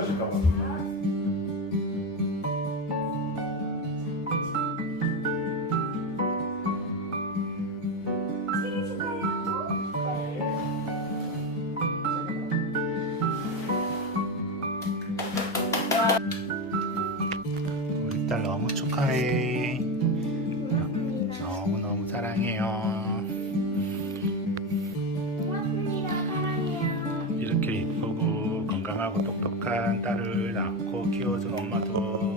떨어질까봐. 너무 축하해. 너무너무 사랑해요. 고맙습니다. 사랑해요. 이렇게 건강하고 똑똑한 딸을 낳고 키워준 엄마도